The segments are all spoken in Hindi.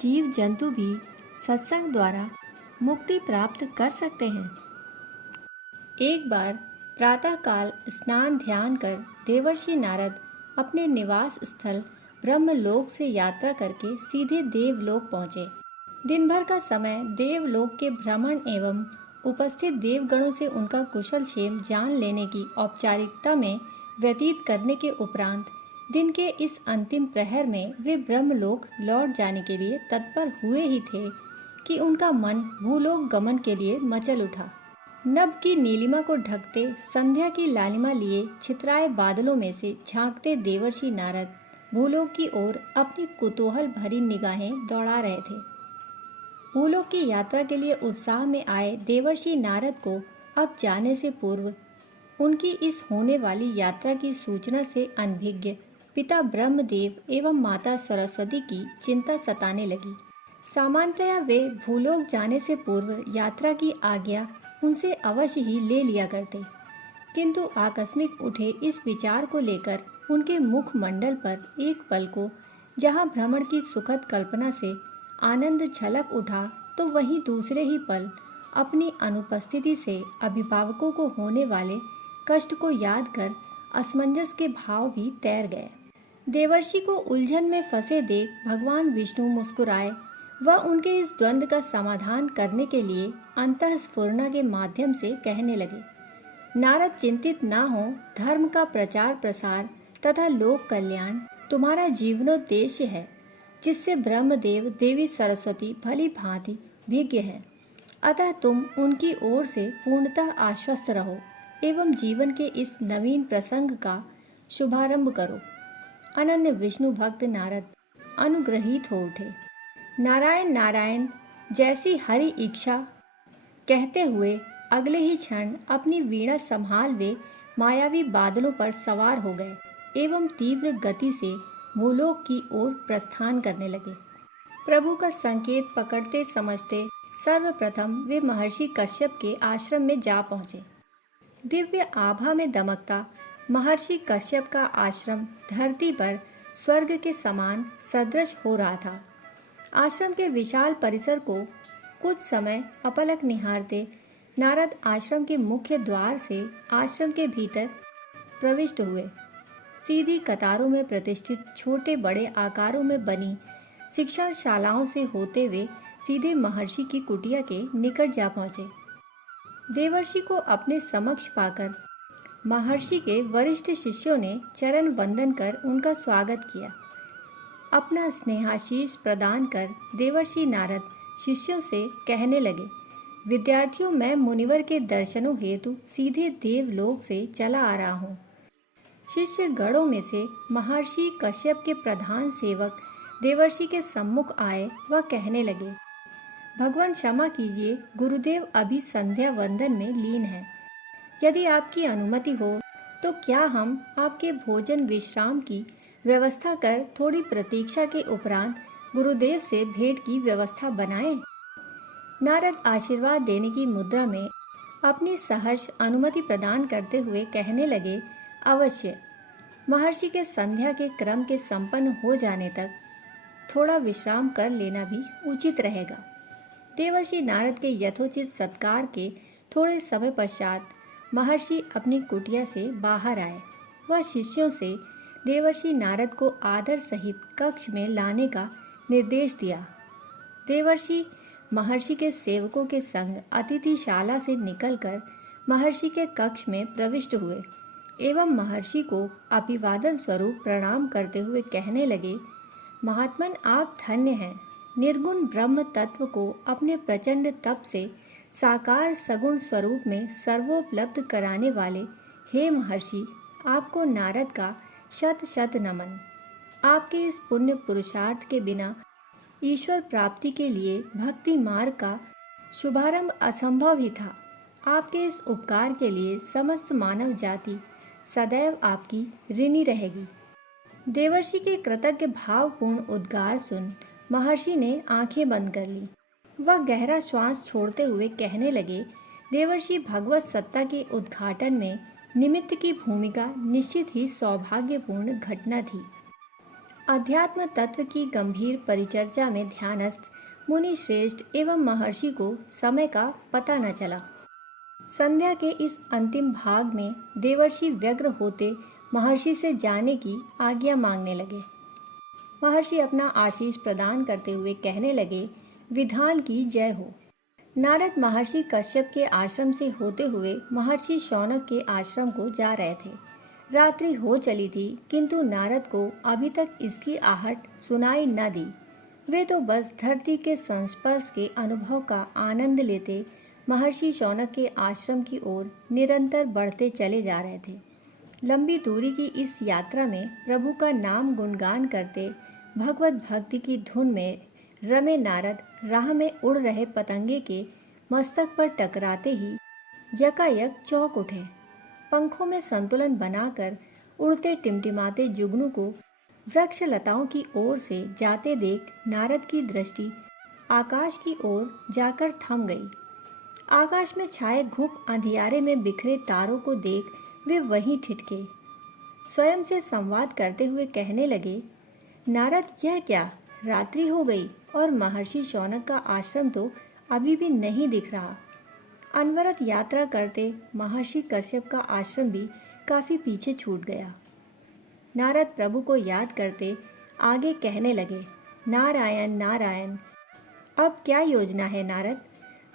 जीव जंतु भी सत्संग द्वारा मुक्ति प्राप्त कर सकते हैं। एक बार प्रातःकाल स्नान ध्यान कर देवर्षि नारद अपने निवास स्थल ब्रह्मलोक से यात्रा करके सीधे देवलोक पहुँचे। दिन भर का समय देवलोक के भ्रमण एवं उपस्थित देवगणों से उनका कुशल क्षेम जान लेने की औपचारिकता में व्यतीत करने के उपरांत दिन के इस अंतिम प्रहर में वे ब्रह्मलोक लौट जाने के लिए तत्पर हुए ही थे कि उनका मन भूलोक गमन के लिए मचल उठा। नभ की नीलिमा को ढकते संध्या की लालिमा लिए छितराए बादलों में से झांकते देवर्षि नारद भूलोक की ओर अपनी कुतूहल भरी निगाहें दौड़ा रहे थे। भूलोक की यात्रा के लिए उत्साह में आए देवर्षि नारद को अब जाने से पूर्व उनकी इस होने वाली यात्रा की सूचना से अनभिज्ञ पिता ब्रह्मदेव एवं माता सरस्वती की चिंता सताने लगी। सामान्यतया वे भूलोक जाने से पूर्व यात्रा की आज्ञा उनसे अवश्य ही ले लिया करते, किंतु आकस्मिक उठे इस विचार को लेकर उनके मुखमंडल पर एक पल को जहाँ भ्रमण की सुखद कल्पना से आनंद झलक उठा, तो वहीं दूसरे ही पल अपनी अनुपस्थिति से अभिभावकों को होने वाले कष्ट को याद कर असमंजस के भाव भी तैर गए। देवर्षि को उलझन में फंसे देख भगवान विष्णु मुस्कुराए व उनके इस द्वंद्व का समाधान करने के लिए अंतःस्फुरना के माध्यम से कहने लगे, नारद चिंतित ना हो, धर्म का प्रचार प्रसार तथा लोक कल्याण तुम्हारा जीवनोद्देश्य है, जिससे ब्रह्मदेव देवी सरस्वती भली भांति भिज्ञ है। अतः तुम उनकी ओर से पूर्णतः आश्वस्त रहो एवं जीवन के इस नवीन प्रसंग का शुभारंभ करो। अनन्य विष्णु भक्त नारद अनुग्रहित हो उठे। नारायण नारायण जैसी हरि इच्छा कहते हुए अगले ही क्षण अपनी वीणा संभाल वे मायावी बादलों पर सवार हो गए एवं तीव्र गति से भूलोक की ओर प्रस्थान करने लगे। प्रभु का संकेत पकड़ते समझते सर्वप्रथम वे महर्षि कश्यप के आश्रम में जा पहुँचे। दिव्य आभा में दमकता महर्षि कश्यप का आश्रम धरती पर स्वर्ग के समान सदृश हो रहा था। आश्रम के विशाल परिसर को कुछ समय अपलक निहारते नारद आश्रम के मुख्य द्वार से आश्रम के भीतर प्रविष्ट हुए। सीधी कतारों में प्रतिष्ठित छोटे बड़े आकारों में बनी शिक्षाशालाओं से होते हुए सीधे महर्षि की कुटिया के निकट जा पहुँचे। देवर्षि को अपने समक्ष पाकर महर्षि के वरिष्ठ शिष्यों ने चरण वंदन कर उनका स्वागत किया। अपना स्नेहाशीष प्रदान कर देवर्षि नारद शिष्यों से कहने लगे, विद्यार्थियों, मैं मुनिवर के दर्शनों हेतु सीधे देवलोक से चला आ रहा हूँ। शिष्य गणों में से महर्षि कश्यप के प्रधान सेवक देवर्षि के सम्मुख आए व कहने लगे, भगवान क्षमा कीजिए, गुरुदेव अभी संध्या वंदन में लीन है। यदि आपकी अनुमति हो तो क्या हम आपके भोजन विश्राम की व्यवस्था कर थोड़ी प्रतीक्षा के उपरांत गुरुदेव से भेंट की व्यवस्था बनाएं? नारद आशीर्वाद देने की मुद्रा में अपनी सहर्ष अनुमति प्रदान करते हुए कहने लगे, अवश्य। महर्षि के संध्या के क्रम के संपन्न हो जाने तक थोड़ा विश्राम कर लेना भी उचित रहेगा। देवर्षि नारद के यथोचित सत्कार के थोड़े समय पश्चात महर्षि अपनी कुटिया से बाहर आए व शिष्यों से देवर्षि नारद को आदर सहित कक्ष में लाने का निर्देश दिया। देवर्षि महर्षि के सेवकों के संग अतिथिशाला से निकलकर महर्षि के कक्ष में प्रविष्ट हुए एवं महर्षि को अभिवादन स्वरूप प्रणाम करते हुए कहने लगे, महात्मन, आप धन्य हैं। निर्गुण ब्रह्म तत्व को अपने प्रचंड तप से साकार सगुण स्वरूप में सर्वोपलब्ध कराने वाले हे महर्षि, आपको नारद का शत शत नमन। आपके इस पुण्य पुरुषार्थ के बिना ईश्वर प्राप्ति के लिए भक्ति मार्ग का शुभारंभ असंभव ही था। आपके इस उपकार के लिए समस्त मानव जाति सदैव आपकी ऋणी रहेगी। देवर्षि के कृतज्ञ भावपूर्ण उद्गार सुन महर्षि ने आंखें बंद कर ली। वह गहरा श्वास छोड़ते हुए कहने लगे, देवर्षि, भगवत सत्ता के उद्घाटन में निमित्त की भूमिका निश्चित ही सौभाग्यपूर्ण घटना थी। अध्यात्म तत्व की गंभीर परिचर्चा में ध्यानस्थ मुनि श्रेष्ठ एवं महर्षि को समय का पता न चला। संध्या के इस अंतिम भाग में देवर्षि व्यग्र होते महर्षि से जाने की आज्ञा मांगने लगे। महर्षि अपना आशीष प्रदान करते हुए कहने लगे, विधान की जय हो। नारद महर्षि कश्यप के आश्रम से होते हुए महर्षि शौनक के आश्रम को जा रहे थे। रात्रि हो चली थी, किंतु नारद को अभी तक इसकी आहट सुनाई न दी। वे तो बस धरती के संस्पर्श के अनुभव का आनंद लेते महर्षि शौनक के आश्रम की ओर निरंतर बढ़ते चले जा रहे थे। लंबी दूरी की इस यात्रा में प्रभु का नाम गुणगान करते भगवत भक्ति की धुन में रमे नारद राह में उड़ रहे पतंगे के मस्तक पर टकराते ही यकायक चौंक उठे। पंखों में संतुलन बनाकर उड़ते टिमटिमाते जुगनू को वृक्ष लताओं की ओर से जाते देख नारद की दृष्टि आकाश की ओर जाकर थम गई। आकाश में छाए घुप अंधियारे में बिखरे तारों को देख वे वहीं ठिठके। स्वयं से संवाद करते हुए कहने लगे, नारद यह क्या, रात्रि हो गई और महर्षि शौनक का आश्रम तो अभी भी नहीं दिख रहा। अनवरत यात्रा करते महर्षि कश्यप का आश्रम भी काफी पीछे छूट गया। नारद प्रभु को याद करते आगे कहने लगे, नारायण नारायण, अब क्या योजना है नारद।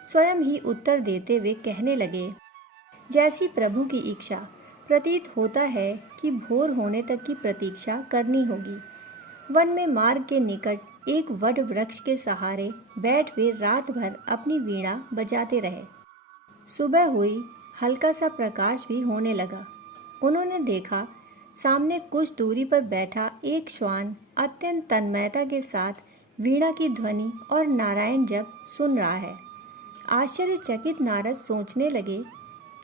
स्वयं ही उत्तर देते हुए कहने लगे, जैसी प्रभु की इच्छा। प्रतीत होता है कि भोर होने तक की प्रतीक्षा करनी होगी। वन में मार्ग के निकट एक वट वृक्ष के सहारे बैठ वे रात भर अपनी वीणा बजाते रहे। सुबह हुई, हल्का सा प्रकाश भी होने लगा। उन्होंने देखा सामने कुछ दूरी पर बैठा एक श्वान अत्यंत तन्मयता के साथ वीणा की ध्वनि और नारायण जप सुन रहा है। आश्चर्यचकित नारद सोचने लगे,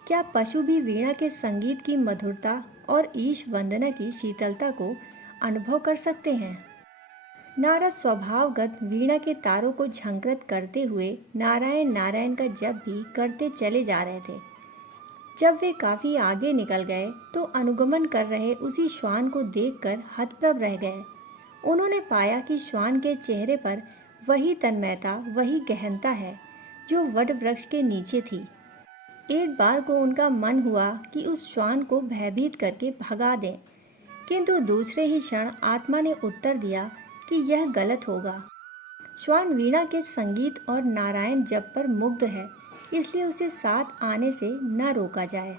क्या पशु भी वीणा के संगीत की मधुरता और ईश वंदना की शीतलता को अनुभव कर सकते हैं। नारद स्वभावगत वीणा के तारों को झंकृत करते हुए नारायण नारायण का जप भी करते चले जा रहे थे। जब वे काफी आगे निकल गए तो अनुगमन कर रहे उसी श्वान को देखकर हतप्रभ रह गए। उन्होंने पाया कि श्वान के चेहरे पर वही तन्मयता, वही गहनता है जो वट वृक्ष के नीचे थी। एक बार को उनका मन हुआ कि उस श्वान को भयभीत करके भगा दें, किंतु दूसरे ही क्षण आत्मा ने उत्तर दिया कि यह गलत होगा। श्वान वीणा के संगीत और नारायण जप पर मुग्ध है, इसलिए उसे साथ आने से न रोका जाए।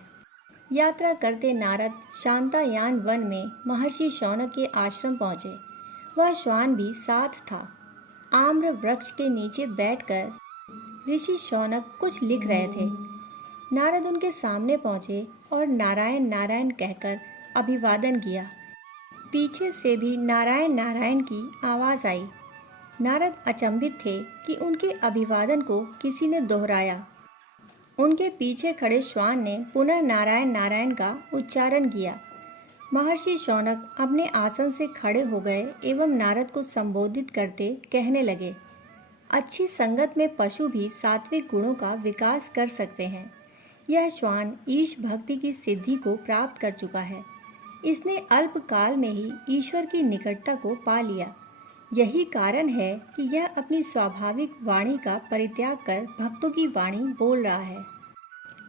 यात्रा करते नारद शांतायान वन में महर्षि शौनक के आश्रम पहुँचे। वह श्वान भी साथ था। आम्र वृक्ष के नीचे बैठकर ऋषि शौनक कुछ लिख रहे थे। नारद उनके सामने पहुँचे और नारायण नारायण कहकर अभिवादन किया। पीछे से भी नारायण नारायण की आवाज़ आई। नारद अचंभित थे कि उनके अभिवादन को किसी ने दोहराया। उनके पीछे खड़े श्वान ने पुनः नारायण नारायण का उच्चारण किया। महर्षि शौनक अपने आसन से खड़े हो गए एवं नारद को संबोधित करते कहने लगे, अच्छी संगत में पशु भी सात्विक गुणों का विकास कर सकते हैं। यह श्वान ईश भक्ति की सिद्धि को प्राप्त कर चुका है। इसने अल्प काल में ही ईश्वर की निकटता को पा लिया। यही कारण है कि यह अपनी स्वाभाविक वाणी का परित्याग कर भक्तों की वाणी बोल रहा है।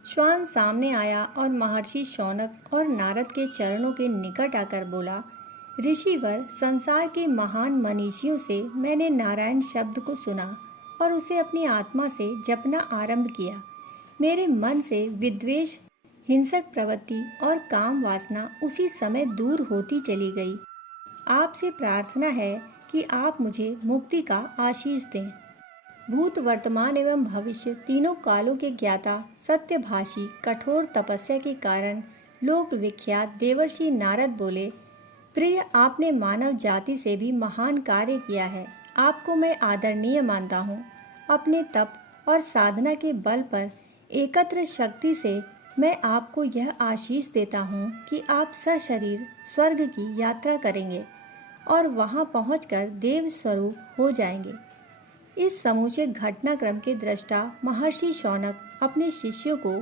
श्वान सामने आया और महर्षि शौनक और नारद के चरणों के निकट आकर बोला, ऋषिवर, संसार के महान मनीषियों से मैंने नारायण शब्द को सुना और उसे अपनी आत्मा से जपना आरंभ किया। मेरे मन से विद्वेष, हिंसक प्रवृत्ति और काम वासना उसी समय दूर होती चली गई। आपसे प्रार्थना है कि आप मुझे मुक्ति का आशीष दें। भूत, वर्तमान एवं भविष्य तीनों कालों के ज्ञाता, सत्यभाषी, कठोर तपस्या के कारण लोक विख्यात देवर्षि नारद बोले, प्रिय, आपने मानव जाति से भी महान कार्य किया है। आपको मैं आदरणीय मानता हूँ। अपने तप और साधना के बल पर एकत्र शक्ति से मैं आपको यह आशीष देता हूँ कि आप सशरीर स्वर्ग की यात्रा करेंगे और वहाँ पहुँचकर देव स्वरूप हो जाएंगे। इस समूचे घटनाक्रम के दृष्टा महर्षि शौनक अपने शिष्यों को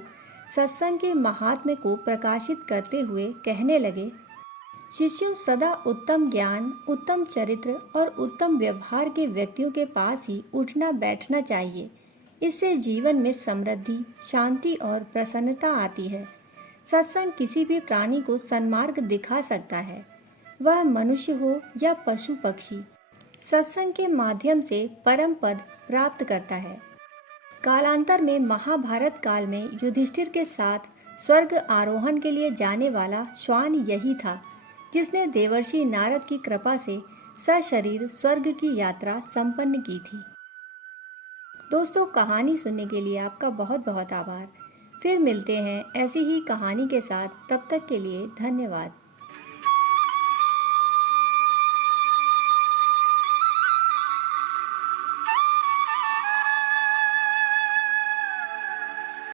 सत्संग के महात्म्य को प्रकाशित करते हुए कहने लगे, शिष्यों सदा उत्तम ज्ञान, उत्तम चरित्र और उत्तम व्यवहार के व्यक्तियों के पास ही उठना बैठना चाहिए। इससे जीवन में समृद्धि, शांति और प्रसन्नता आती है। सत्संग किसी भी प्राणी को सन्मार्ग दिखा सकता है, वह मनुष्य हो या पशु पक्षी। सत्संग के माध्यम से परम पद प्राप्त करता है। कालांतर में महाभारत काल में युधिष्ठिर के साथ स्वर्ग आरोहण के लिए जाने वाला श्वान यही था, जिसने देवर्षि नारद की कृपा से सशरीर स्वर्ग की यात्रा संपन्न की थी। दोस्तों, कहानी सुनने के लिए आपका बहुत बहुत आभार। फिर मिलते हैं ऐसी ही कहानी के साथ। तब तक के लिए धन्यवाद।